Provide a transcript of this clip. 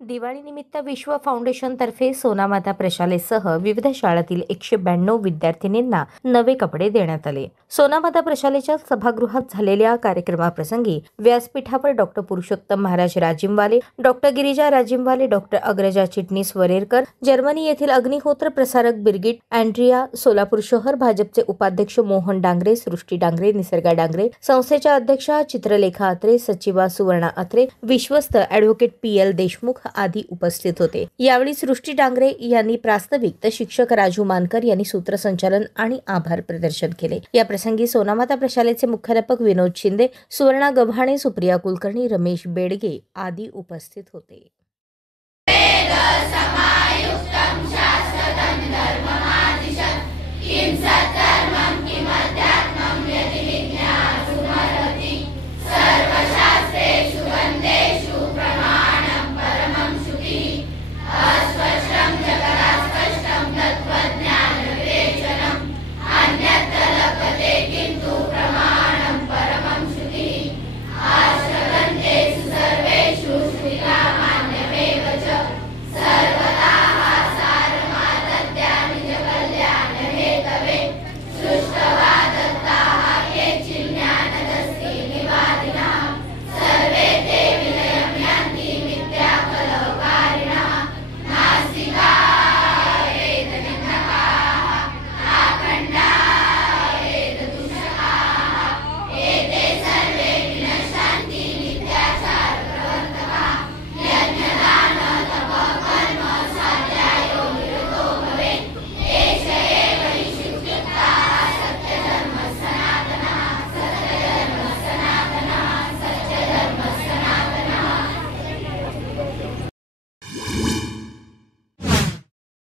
दिवाळीनिमित्त विश्व फाउंडेशन तर्फे सोनामाता प्रशालेसह विविध शाळांतील 192 विद्यार्थिनींना नवे कपडे देण्यात आले। सोनामाता प्रशालेच्या सभागृहात झालेल्या कार्यक्रमाप्रसंगी व्यासपीठावर doctor Purushottam Maharaj Rajimwale, doctor Girija Rajimwale, doctor Agraja Chitnis Varerkar, Germany येथील अग्निहोत्र प्रसारक बिर्गिट अँड्रिया, सोलापूर शहर भाजपचे उपाध्यक्ष मोहन डांगरे, सृष्टी डांगरे, निसर्गा डांगरे, संस्थेच्या अध्यक्षा चित्रलेखा अत्रे, सचिवा सुवर्णा अत्रे, विश्वस्त ॲडव्होकेट PL देशमुख आदी उपस्थित होते। यावेळी सृष्टी डांगरे यांनी प्रास्ताविक तर शिक्षक राजू मानकर यांनी सूत्रसंचालन आणि आभार प्रदर्शन केले। या प्रसंगी सोनामाता प्रशालेचे मुख्याध्यापक विनोद शिंदे, सुवर्णा गव्हाणे, सुप्रिया कुलकर्णी, रमेश बेडगे आदी उपस्थित होते। हिंसा